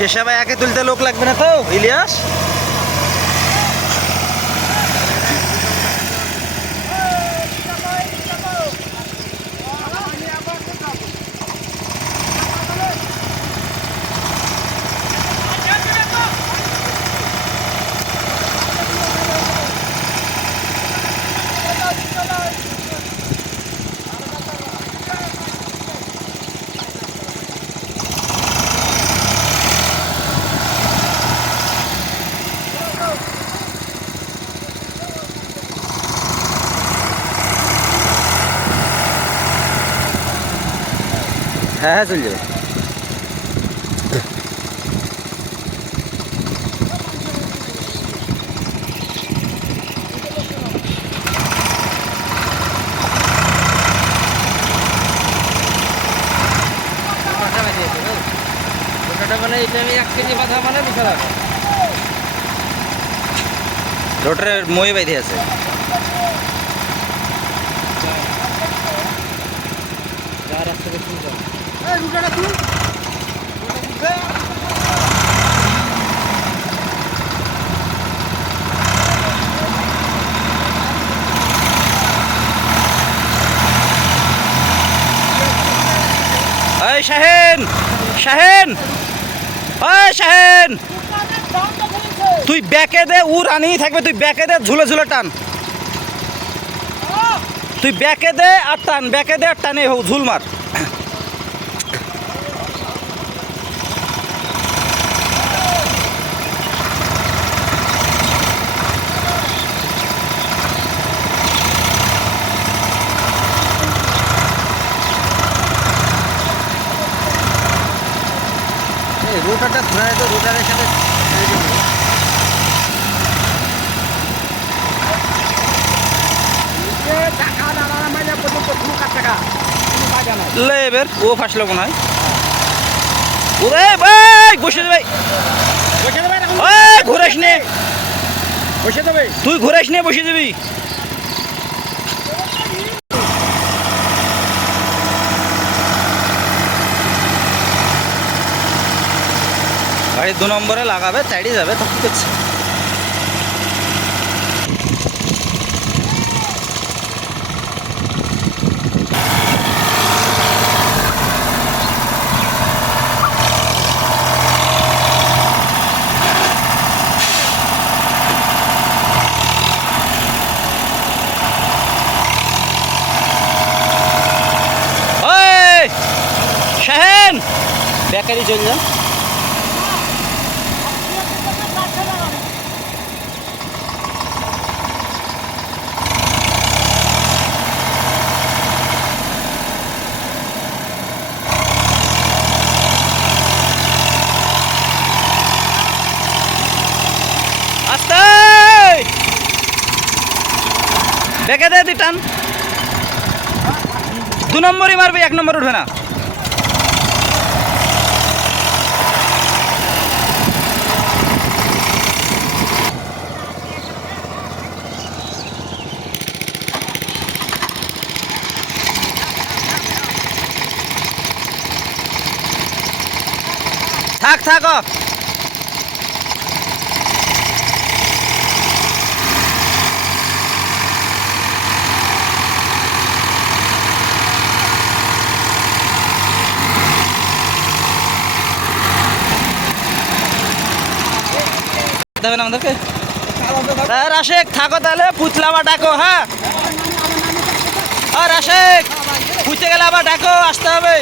শেষে ভাই একে তুলতে লোক লাগবে না তো ইলিয়াস? হ্যাঁ হ্যাঁ চল যাবে। রোটারের মই বাইধে আছে। এই শাহেন, শাহেন, ওই শাহেন, তুই ব্যাকে দে, উ রানিই থাকবে, তুই ব্যাকে দে, ঝুলে ঝুলে টান, তুই ব্যাকে দে আর টান, ব্যাকে দে আর টানে হোক, ঝুল মার। রোটারটা ঘোরায় তো, রোটারের সাথে লেবের ও ফাঁসলো মনে হয়। ওরে ভাই বসে দে ভাই, ঘুরাস নে, বসে দেবে তুই, ঘুরাস নে, বসে দিবি। গাড়ি 2 নম্বরে লাগাবে, সাইডে যাবে, তো ঠিক আছে। শাহেন বেকারি চল যা। আস্তে বেকে দে, দি টান, 2 নম্বরই মারবি, 1 নম্বর উঠবে না। থাক থাক, দেবে না আমাদেরকে। রাশেক থাকো তাহলে, পুতলা আবার ডাকো। হ্যাঁ আর রাশেক পুঁতে গেলে আবার ডাকো, আসতে হবে।